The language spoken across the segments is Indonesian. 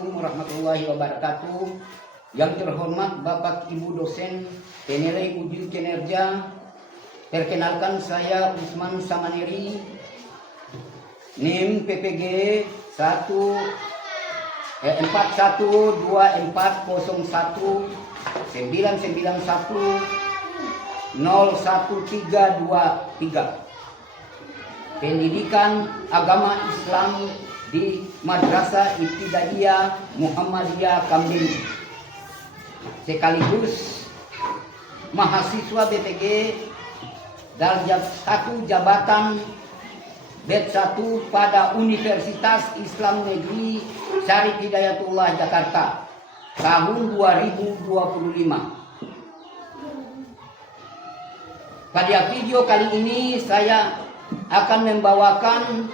Assalamualaikum warahmatullahi wabarakatuh. Yang terhormat Bapak Ibu dosen penilai uji kinerja, perkenalkan saya Usman Samaneri, NIM PPG 412449199101323. Pendidikan agama Islam di Madrasah Ibtidaiyah Muhammadiyah Kambing, sekaligus mahasiswa BPG Darjat 1 jabatan Bet 1 pada Universitas Islam Negeri Syarif Hidayatullah Jakarta tahun 2025. Pada video kali ini saya akan membawakan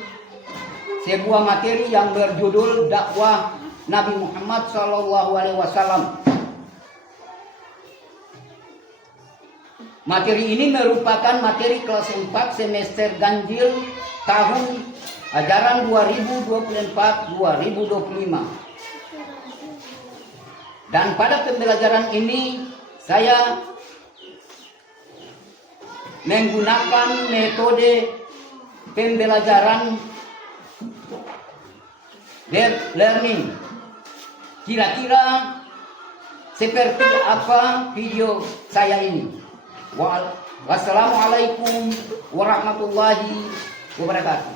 sebuah materi yang berjudul dakwah Nabi Muhammad SAW. Materi ini merupakan materi kelas 4 semester ganjil tahun ajaran 2024-2025. Dan pada pembelajaran ini saya menggunakan metode pembelajaran learning. Kira-kira seperti apa video saya ini? Wassalamualaikum warahmatullahi wabarakatuh.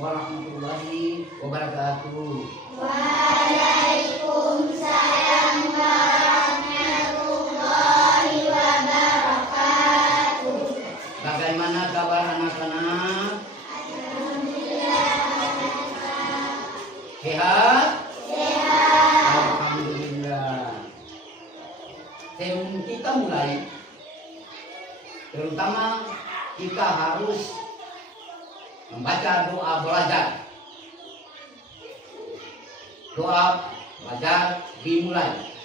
Warahmatullahi wabarakatuh. Waalaikumsalam warahmatullahi wabarakatuh. Bagaimana kabar anak-anak? Sehat? Sehat. Alhamdulillah. Sebelum kita mulai, terutama kita harus membaca doa belajar. Doa belajar dimulai.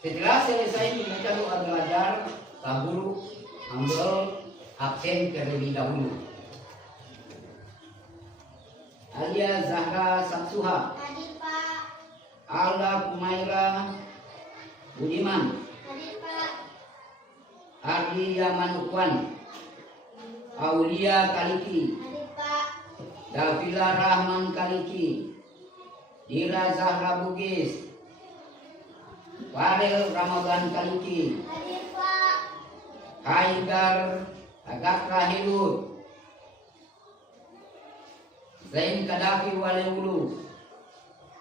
Setelah selesai membaca doa belajar, Pak Guru ambil absen terlebih dahulu. Alia Zahra Samsuha, Hadir Pak. Alda Kumaira Budiman, Hadir Pak. Ardi Yamanukwan, Aulia Kaliki, Hadir Pak. Davila Rahman Kaliki, Dira Zahra Bugis, Farel Ramadan Kaliki, Hadir Pak. Haidar Agakra Hilut, Zain Kadafi Waleulu,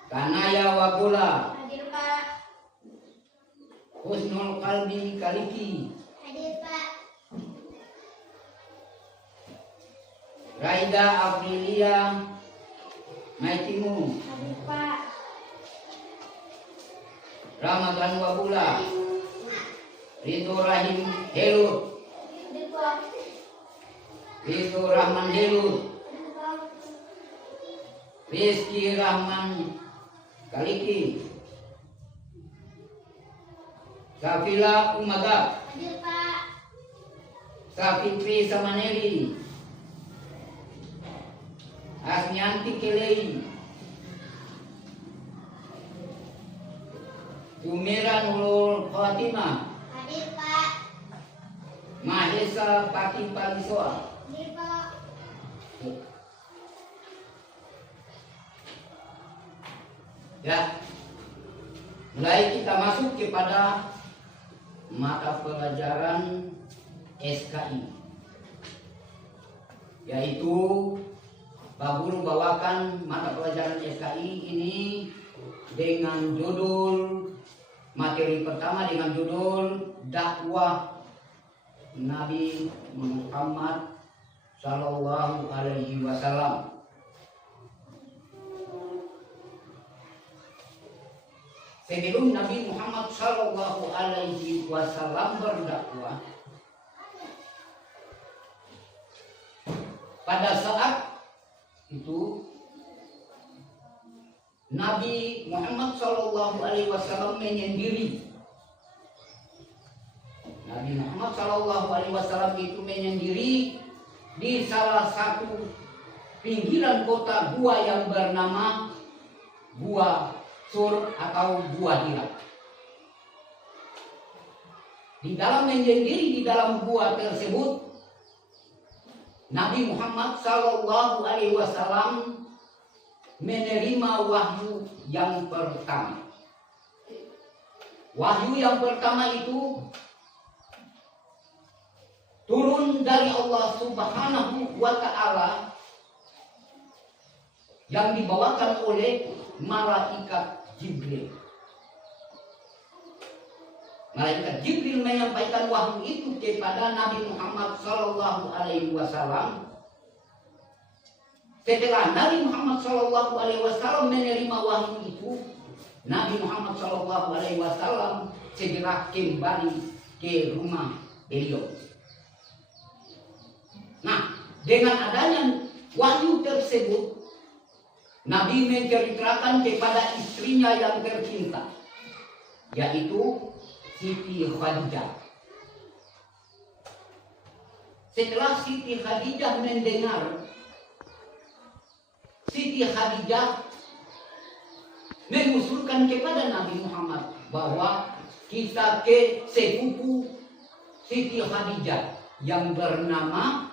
Kanaya Wagola, Hadir Pak. Husnul Qalbi Kaliki, Hadir Pak. Raida Afrilia Maitimu, Hadir Pak. Ramadan Wabula, Ridho Rahim Helut, Hadir Pak. Rizky Rahman Helut, Rizky Rahman Kaliki, Safila Umaga, Hadir Pak. Safitri Samaneri, Asnyanti Kelei, Sumira Nurul Fatimah, Hadir Pak. Mahesa Pati Palisoa. Hadir Pak. Ya, mulai kita masuk kepada mata pelajaran SKI, yaitu Pak Guru bawakan mata pelajaran SKI ini dengan judul, materi pertama dengan judul dakwah Nabi Muhammad Sallallahu Alaihi Wasallam. Sebelum Nabi Muhammad Sallallahu Alaihi Wasallam berdakwah, pada saat itu Nabi Muhammad Sallallahu Alaihi Wasallam menyendiri. Nabi Muhammad Sallallahu Alaihi Wasallam itu menyendiri di salah satu pinggiran kota gua yang bernama Gua Sur atau Gua Hira. Di dalam menyendiri di dalam gua tersebut, Nabi Muhammad Sallallahu Alaihi Wasallam menerima wahyu yang pertama. Wahyu yang pertama itu turun dari Allah Subhanahu wa Ta'ala yang dibawakan oleh malaikat Jibril. Malaikat Jibril menyampaikan wahyu itu kepada Nabi Muhammad Sallallahu Alaihi Wasallam. Setelah Nabi Muhammad Sallallahu Alaihi Wasallam menerima wahyu itu, Nabi Muhammad Sallallahu Alaihi Wasallam segera kembali ke rumah beliau. Nah, dengan adanya wahyu tersebut, Nabi menceritakan kepada istrinya yang tercinta, yaitu Siti Khadijah. Setelah Siti Khadijah mendengar, Siti Khadijah mengusulkan kepada Nabi Muhammad bahwa kita ke sepupu Siti Khadijah yang bernama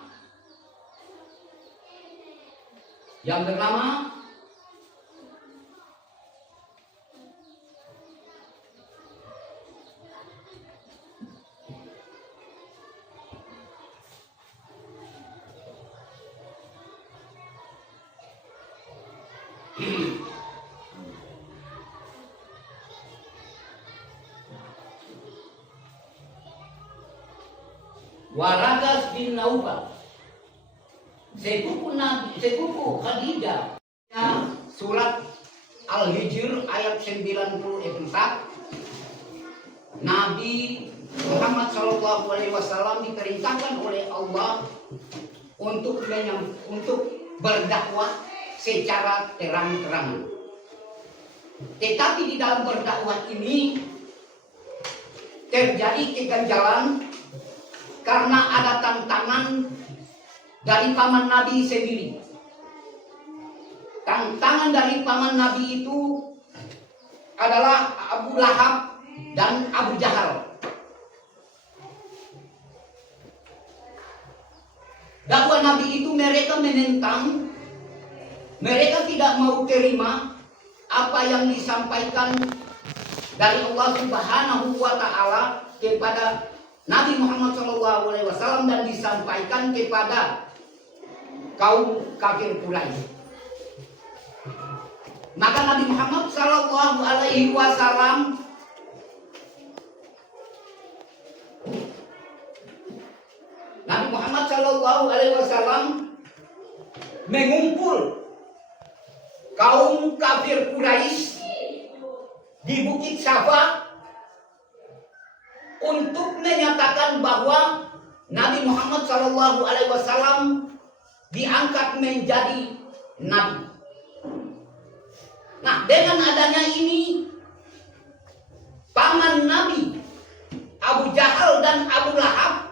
Waragas bin Naufal, sepupu Khadijah. Surat Al-Hijr ayat 94, Nabi Muhammad Shallallahu Alaihi Wasallam diperintahkan oleh Allah untuk berdakwah secara terang-terangan. Tetapi di dalam berdakwah ini terjadi keganjalan karena ada tantangan dari paman Nabi sendiri. Tantangan dari paman Nabi itu adalah Abu Lahab dan Abu Jahal. Dakwah Nabi itu mereka menentang, mereka tidak mau terima apa yang disampaikan dari Allah Subhanahu wa Ta'ala kepada Nabi Muhammad SAW dan disampaikan kepada kaum kafir Quraisy. Maka Nabi Muhammad Sallallahu Alaihi Wasallam mengumpul kaum kafir Quraisy di Bukit Safa untuk menyatakan bahwa Nabi Muhammad SAW diangkat menjadi nabi. Nah, dengan adanya ini, paman Nabi Abu Jahal dan Abu Lahab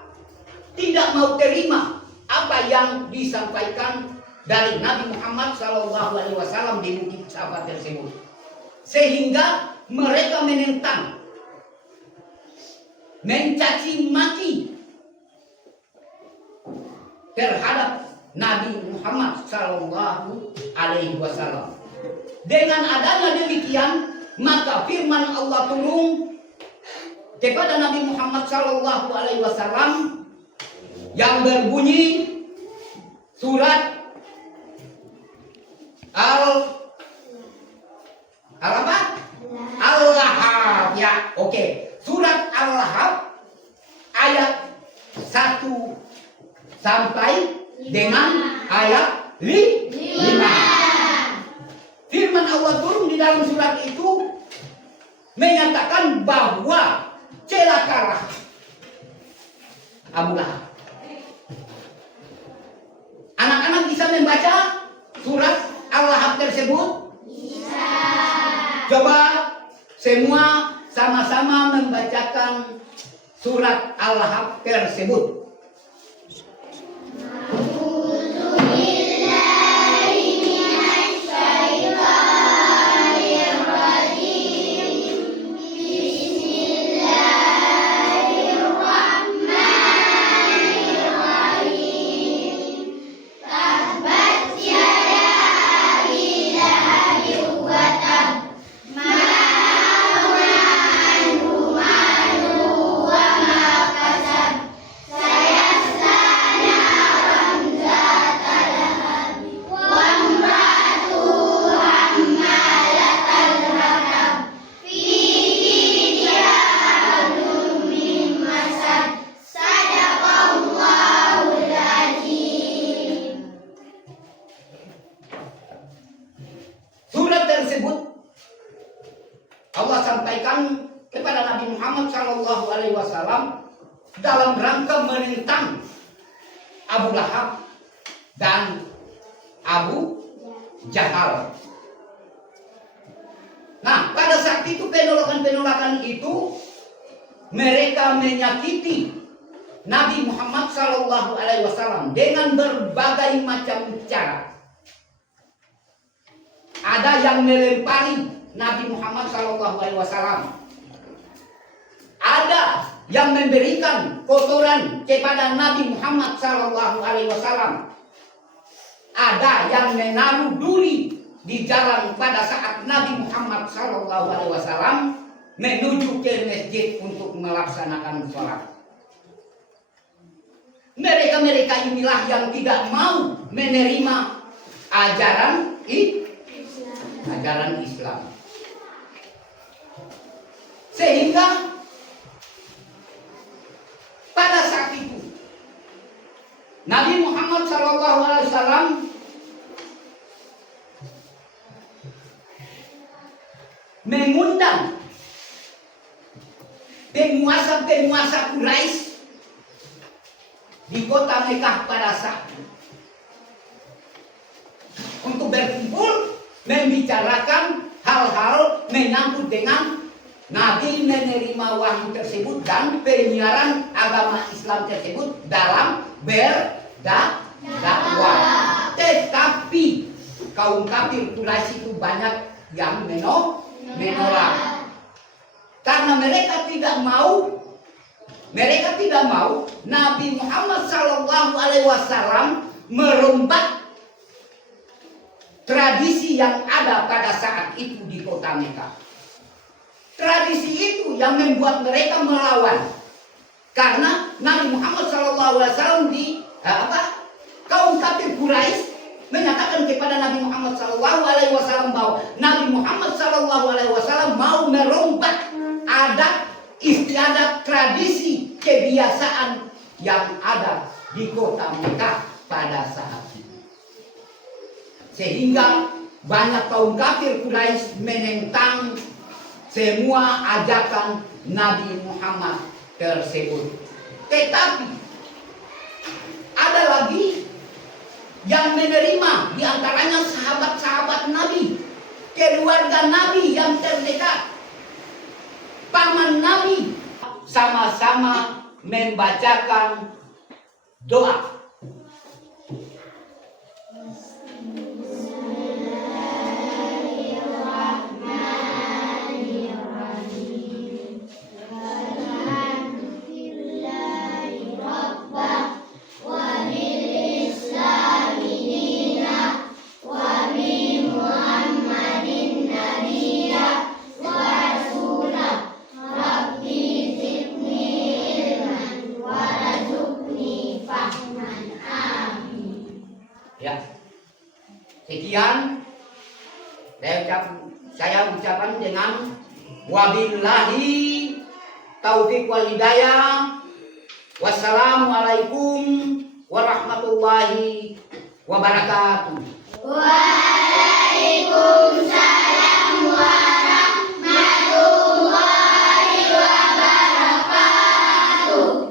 tidak mau terima apa yang disampaikan dari Nabi Muhammad SAW di Bukit Safa tersebut, sehingga mereka menentang, mencaci maki terhadap Nabi Muhammad SAW. Dengan adanya demikian, maka firman Allah turun kepada Nabi Muhammad SAW yang berbunyi surat Al-Lahab, ya, oke. Surat Al-Lahab ayat 1 sampai dengan ayat 5. Firman Allah turun di dalam surat itu menyatakan bahwa celakalah Abu Lahab. Anak-anak bisa membaca surat Al-Lahab tersebut? Bisa. Coba semua sama-sama membacakan surat Al-Lahab tersebut. Allah sampaikan kepada Nabi Muhammad SAW dalam rangka menentang Abu Lahab dan Abu Jahal. Nah, pada saat itu penolakan-penolakan itu mereka menyakiti Nabi Muhammad SAW dengan berbagai macam cara. Ada yang melempari Nabi Muhammad SAW. Ada yang memberikan kotoran kepada Nabi Muhammad SAW. Ada yang menaruh duri di jalan pada saat Nabi Muhammad SAW menuju ke masjid untuk melaksanakan sholat. Mereka-mereka inilah yang tidak mau menerima ajaran Islam. Sehingga pada saat itu Nabi Muhammad SAW mengundang penguasa-penguasa Quraisy di kota Mekah pada saat itu untuk berkumpul membicarakan hal-hal menyangkut dengan Nabi menerima wahyu tersebut dan penyiaran agama Islam tersebut dalam berdakwah. Tetapi kaum kafir Quraisy itu banyak yang menolak. Karena mereka tidak mau Nabi Muhammad SAW merubah tradisi yang ada pada saat itu di kota Mekah. Tradisi itu yang membuat mereka melawan. Karena Nabi Muhammad SAW kaum kafir Quraisy menyatakan kepada Nabi Muhammad SAW bahwa Nabi Muhammad SAW mau merubah adat istiadat, tradisi, kebiasaan yang ada di kota Mekah pada saat itu. Sehingga banyak kaum kafir Quraisy menentang semua ajakan Nabi Muhammad tersebut. Tetapi ada lagi yang menerima, diantaranya sahabat-sahabat Nabi, keluarga Nabi yang terdekat, paman Nabi, sama-sama membacakan doa. Ya, sekian saya ucapkan dengan wabillahi taufiq wal hidayah. Wassalamualaikum warahmatullahi wabarakatuh.